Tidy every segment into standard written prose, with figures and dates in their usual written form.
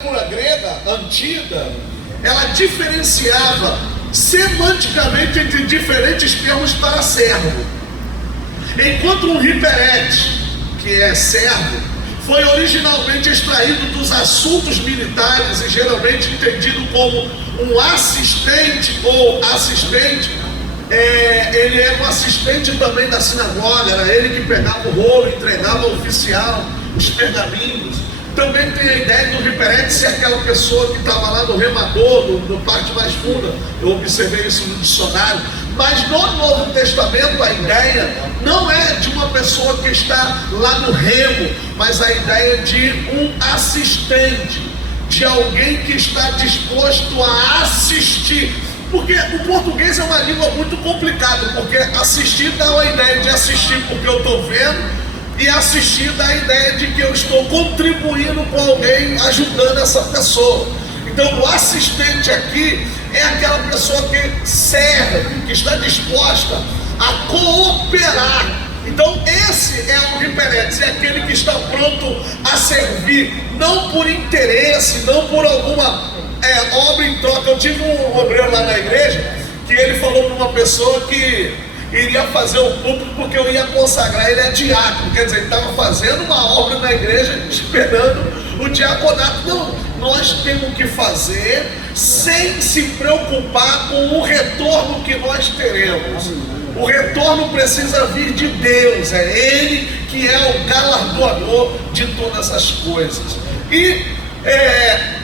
cultura grega antiga, ela diferenciava semanticamente entre diferentes termos para servo. Enquanto um hiperete, que é servo, foi originalmente extraído dos assuntos militares e geralmente entendido como um assistente ou assistente, ele era um assistente também da sinagoga, era ele que pegava o rolo, entregava ao oficial os pergaminhos. Também tem a ideia do hiperete ser aquela pessoa que estava lá no remador, no parte mais funda. Eu observei isso no dicionário. Mas no Novo Testamento a ideia não é de uma pessoa que está lá no remo, mas a ideia de um assistente, de alguém que está disposto a assistir. Porque o português é uma língua muito complicada, porque assistir dá a ideia de assistir porque eu estou vendo, e assistir dá a ideia de que eu estou contribuindo com alguém, ajudando essa pessoa. Então o assistente aqui é aquela pessoa que serve, que está disposta a cooperar. Então esse é o hiperetes, é aquele que está pronto a servir, não por interesse, não por alguma obra em troca. Eu tive um obreiro lá na igreja que ele falou para uma pessoa que iria fazer o púlpito porque eu ia consagrar. Ele é diácono, quer dizer, ele estava fazendo uma obra na igreja esperando o diaconato. Não, nós temos que fazer sem se preocupar com o retorno que nós teremos. O retorno precisa vir de Deus, é Ele que é o galardoador de todas as coisas. E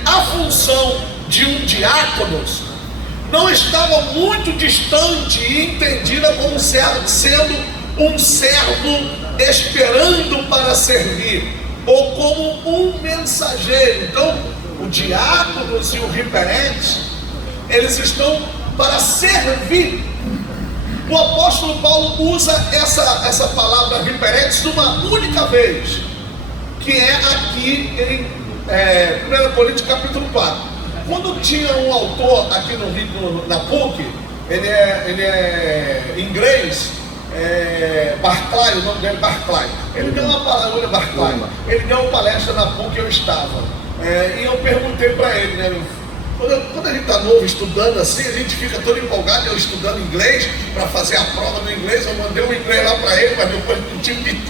a função de um diácono não estava muito distante e entendida como sendo um servo esperando para servir, ou como um mensageiro. Então, o diácono e o hiperete, eles estão para servir. O apóstolo Paulo usa essa palavra hiperete uma única vez, que é aqui em 1 Coríntios capítulo 4. Quando tinha um autor aqui no Rio, na PUC, ele é inglês, Barclay, o nome dele é Barclay. Ele deu uma palestra, Barclay. Ele deu uma palestra na PUC, eu estava. E eu perguntei para ele, né? Quando a gente está novo estudando assim, a gente fica todo empolgado. Eu estudando inglês para fazer a prova no inglês, eu mandei o inglês lá para ele, mas depois não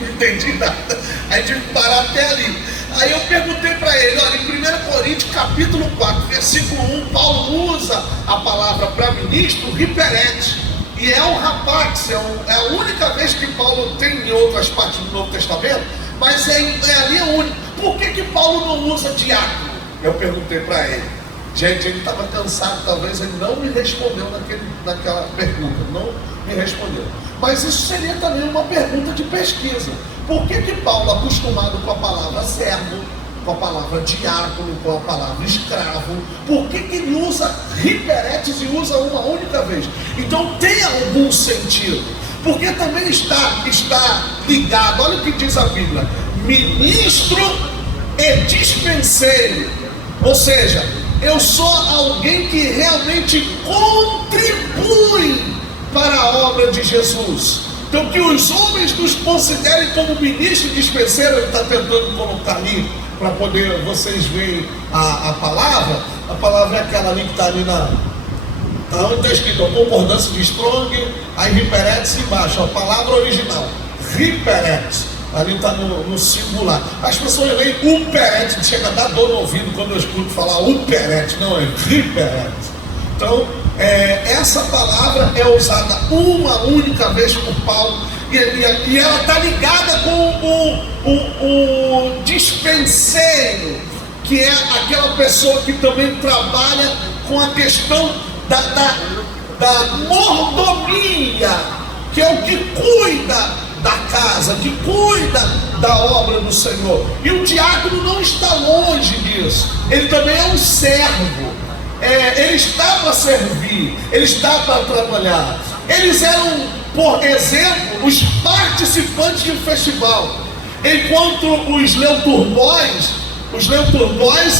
entendi nada. Aí tive que parar até ali. Aí eu perguntei para ele, olha, em 1 Coríntios capítulo 4, versículo 1, Paulo usa a palavra para ministro, hiperete. E é um rapaz, é a única vez que Paulo tem em outras partes do Novo Testamento, mas ali é único. Por que Paulo não usa diácono? Eu perguntei para ele. Gente, ele estava cansado, talvez ele não me respondeu naquela pergunta, não me respondeu. Mas isso seria também uma pergunta de pesquisa. Por que Paulo, acostumado com a palavra servo, com a palavra diácono, com a palavra escravo, por que ele usa hiperetes e usa uma única vez? Então tem algum sentido, porque também está ligado, olha o que diz a Bíblia, ministro e dispenseiro, ou seja, eu sou alguém que realmente contribui para a obra de Jesus. Então que os homens nos considerem como ministro e dispenseiro. Ele está tentando colocar ali, para poder vocês verem a palavra. A palavra é aquela ali que está ali onde está escrito a concordância de Strong, aí hiperetes embaixo, a palavra original, hiperetes, ali está no singular. As pessoas leem uperete, chega a dar dor no ouvido quando eu escuto falar uperete, não é hiperete. Então, essa palavra é usada uma única vez por Paulo, e ela está ligada com o dispenseiro, que é aquela pessoa que também trabalha com a questão da mordomia, que é o que cuida da casa, que cuida da obra do Senhor. E o diácono não está longe disso, ele também é um servo. Ele está para servir, ele está para trabalhar. Eles eram, por exemplo, os participantes de um festival, enquanto os leuturbóis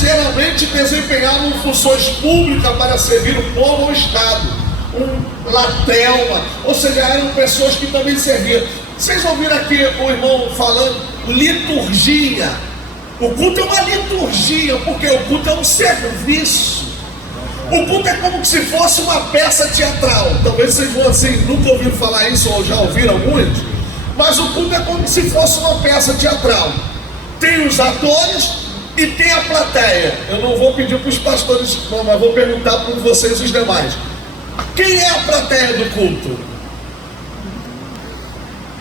geralmente desempenhavam funções públicas para servir o povo ou o Estado, um latelma, ou seja, eram pessoas que também serviam. Vocês ouviram aqui o irmão falando liturgia? O culto é uma liturgia, porque o culto é um serviço. O culto é como se fosse uma peça teatral. Talvez vocês vão assim, nunca ouviram falar isso, ou já ouviram muitos. Mas o culto é como se fosse uma peça teatral. Tem os atores e tem a plateia. Eu não vou pedir para os pastores, não, mas vou perguntar para vocês os demais. Quem é a plateia do culto?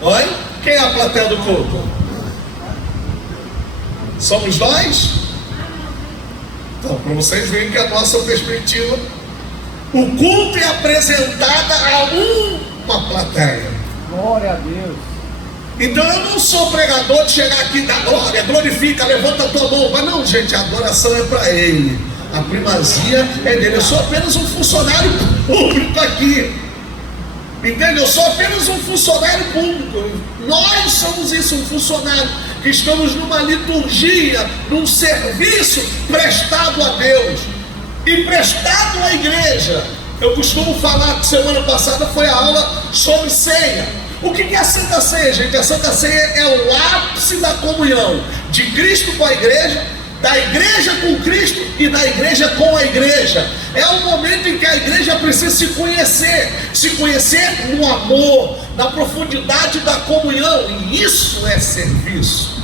Oi? Quem é a plateia do culto? Somos nós? Então, para vocês verem que a nossa perspectiva, o culto é apresentada a uma plateia. Glória a Deus. Então eu não sou pregador de chegar aqui e dar glória, glorifica, levanta a tua mão. Mas não, gente, a adoração é para Ele, a primazia é dele. Eu sou apenas um funcionário público aqui. Entende? Eu sou apenas um funcionário público. Nós somos isso, um funcionário que estamos numa liturgia, num serviço prestado a Deus e prestado à igreja. Eu costumo falar que semana passada foi a aula sobre ceia. O que é a Santa Ceia, gente? A Santa Ceia é o ápice da comunhão de Cristo com a igreja, da igreja com Cristo e da igreja com a igreja. É o momento em que a igreja precisa se conhecer no amor, na profundidade da comunhão, e isso é serviço.